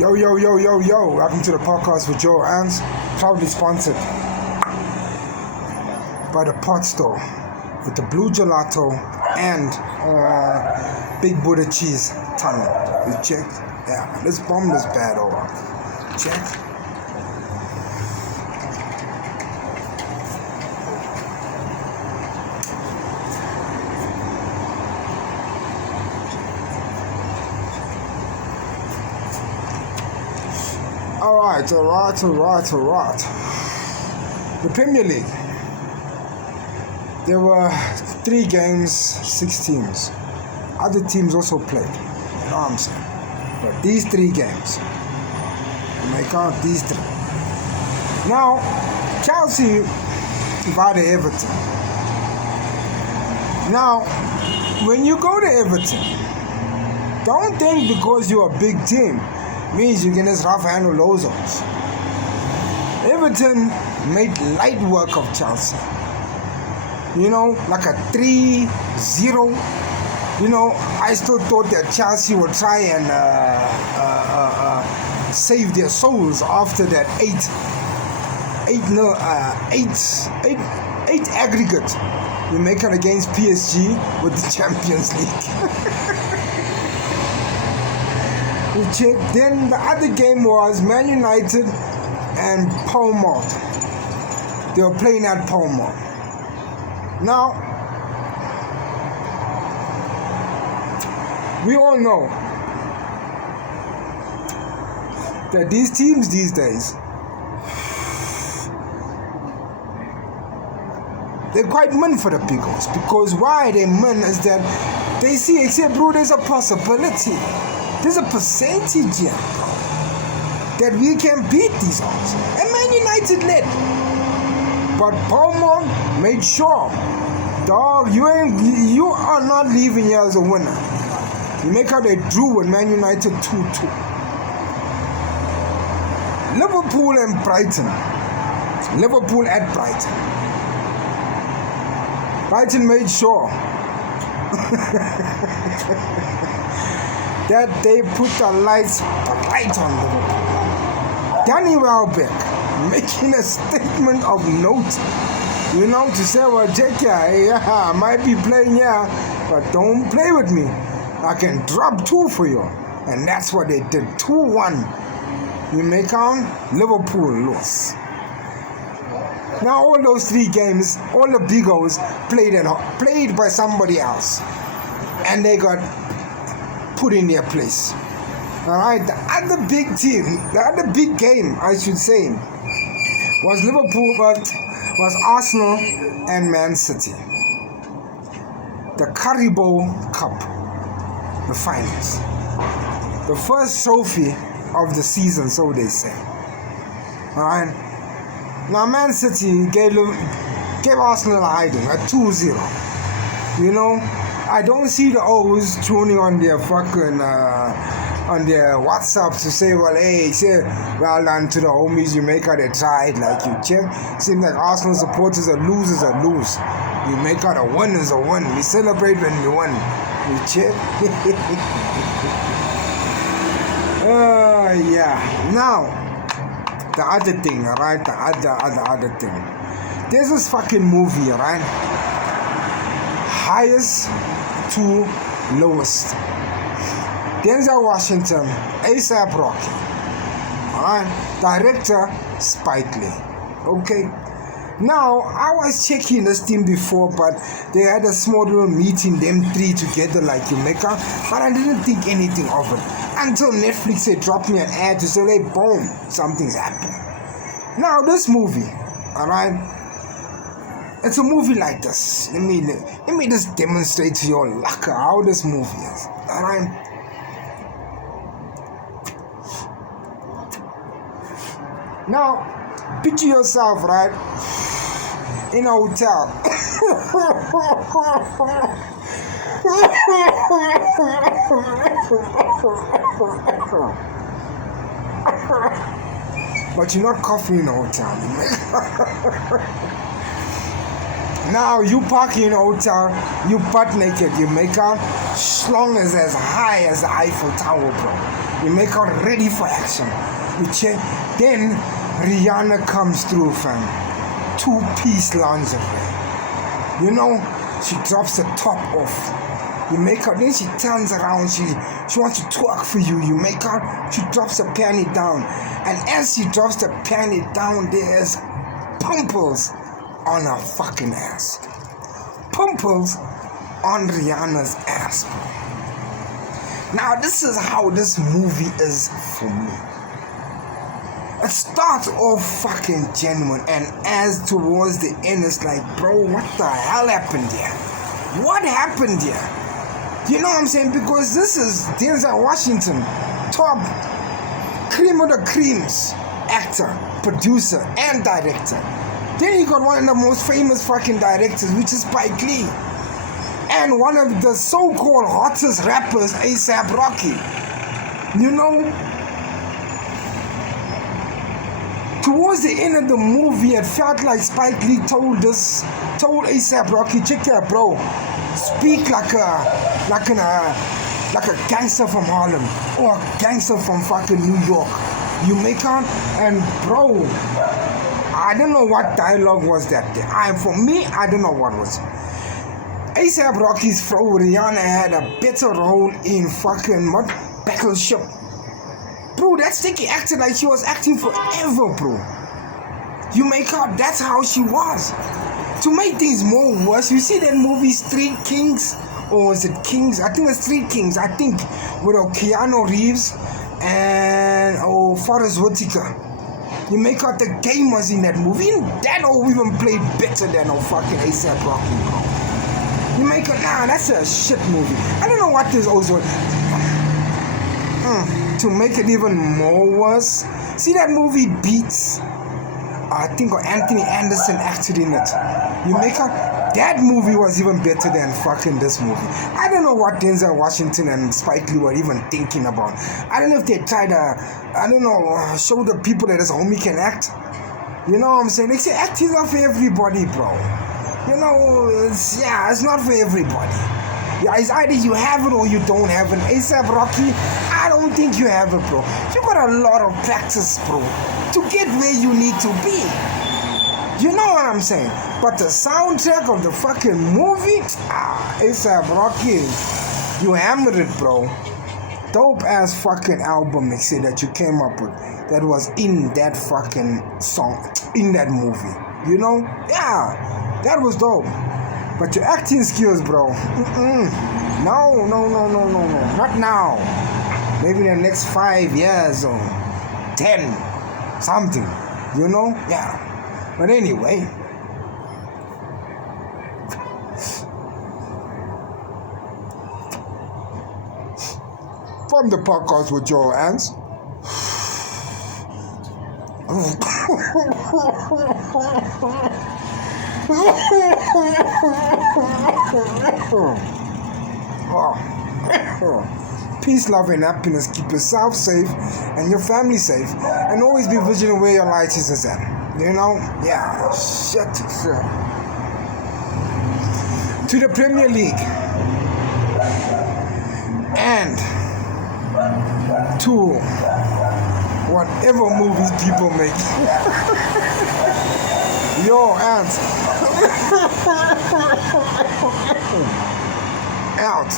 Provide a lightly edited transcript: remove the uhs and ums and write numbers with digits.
Yo, yo, yo, yo, yo. Welcome to the podcast with Joe Ants. Proudly sponsored by the Pot Store with the blue gelato and big Buddha cheese tunnel. You check? Yeah, let's bomb this bad over. Check. Alright. The Premier League. There were 3 games, 6 teams. Other teams also played. You know what I'm saying? But these 3 games, you may count these 3. Now, Chelsea invited Everton. Now, when you go to Everton, don't think because you're a big team means you can just rough handle Lozos. Everton made light work of Chelsea. You know, like a 3-0. You know, I still thought that Chelsea would try and save their souls after that 8 aggregate you make it against PSG with the Champions League. Then the other game was Man United and Palmer. They were playing at Palmer. Now, we all know that these teams these days, they're quite meant for the Pickles. Because why they meant is that they see, except bro, there's a possibility. There's a percentage here, bro, that we can beat these odds. And Man United led. But Palmer made sure, dog, you are not leaving here as a winner. You make out they drew with Man United 2-2. Liverpool and Brighton. Liverpool at Brighton. Brighton made sure that they put the lights right on Liverpool. Danny Welbeck making a statement of note, you know, to say, well, Jake, I might be playing here, but don't play with me. I can drop 2 for you. And that's what they did. 2-1. You make out, Liverpool lost. Now all those 3 games, all the Bigos played by somebody else. And they got put in their place. Alright, the other big game, I should say, was Arsenal and Man City. The Carabao Cup, the finals. The first trophy of the season, so they say. Alright. Now Man City gave Arsenal a hiding, a 2-0. You know, I don't see the O's tuning on their fucking on their WhatsApp to say, well, hey, say well done to the homies, you make out they tried, like you check. Seems like Arsenal supporters are losers are lose. You make out a winners a win. We celebrate when we win. You check. Yeah. Now, the other thing, right? The other thing. There's this fucking movie, right? Highest to lowest. Denzel Washington, A$AP Rocky. Alright? Director, Spike Lee. Okay? Now, I was checking this team before, but they had a small little meeting, them 3 together like Jamaica, but I didn't think anything of it. Until Netflix had dropped me an ad to say, hey, boom, something's happened. Now, this movie, alright? It's a movie like this. Let me just demonstrate to your lucker how this movie is. Alright? Now, picture yourself, right? In a hotel. But you're not coughing in a hotel. Now you park in a hotel, you butt naked, you make out schlong is as high as the Eiffel Tower, bro. You make her ready for action. You check. Then Rihanna comes through, fam. 2-piece lingerie. You know, she drops the top off. You make her, then she turns around, she wants to twerk for you. You make her, she drops the panty down. And as she drops the panty down, there's pumples on her fucking ass. Pumples on Rihanna's ass, bro. Now, this is how this movie is for me. It starts off fucking genuine, and as towards the end, it's like, bro, what the hell happened here? What happened here? You know what I'm saying? Because this is Denzel Washington, top cream of the creams, actor, producer, and director. Then you got one of the most famous fucking directors, which is Spike Lee. And one of the so-called hottest rappers, A$AP Rocky. You know, towards the end of the movie, it felt like Spike Lee told A$AP Rocky, check it out, bro. Speak like a gangster from Harlem or a gangster from fucking New York. You make her, and bro, I don't know what dialogue was that day. For me, I don't know what was. A$AP Rocky's flow, Rihanna had a better role in fucking Battleship. Bro, that sticky acted like she was acting forever, bro. You make her, that's how she was. To make things more worse, you see that movie Street Kings? Or is it Kings? I think it's Street Kings. I think with Keanu Reeves and Forrest Whitaker. You make out the gamers in that movie. And that even played better than fucking A$AP Rocky, bro. You make it, that's a shit movie. I don't know what this also. To make it even more worse, see that movie Beats? I think Anthony Anderson acted in it. You make her, that movie was even better than fucking this movie. I don't know what Denzel Washington and Spike Lee were even thinking about. I don't know if they tried to, show the people that this homie can act. You know what I'm saying? They say acting is not for everybody, bro. You know, it's not for everybody. Yeah, it's either you have it or you don't have it. A$AP Rocky, I don't think you have it, bro. You got a lot of practice, bro, to get where you need to be. You know what I'm saying? But the soundtrack of the fucking movie, A$AP Rocky, you hammered it, bro. Dope ass fucking album mixer that you came up with that was in that fucking song, in that movie. You know? Yeah, that was dope. But your acting skills, bro, no, not now. Maybe in the next 5 years or 10, something, you know? Yeah. But anyway, from the podcast with your ants. Peace, love, and happiness. Keep yourself safe and your family safe, and always be vigilant where your light is at. You know? Yeah. Shit. To the Premier League and to whatever movies people make. Yo, ants. Out.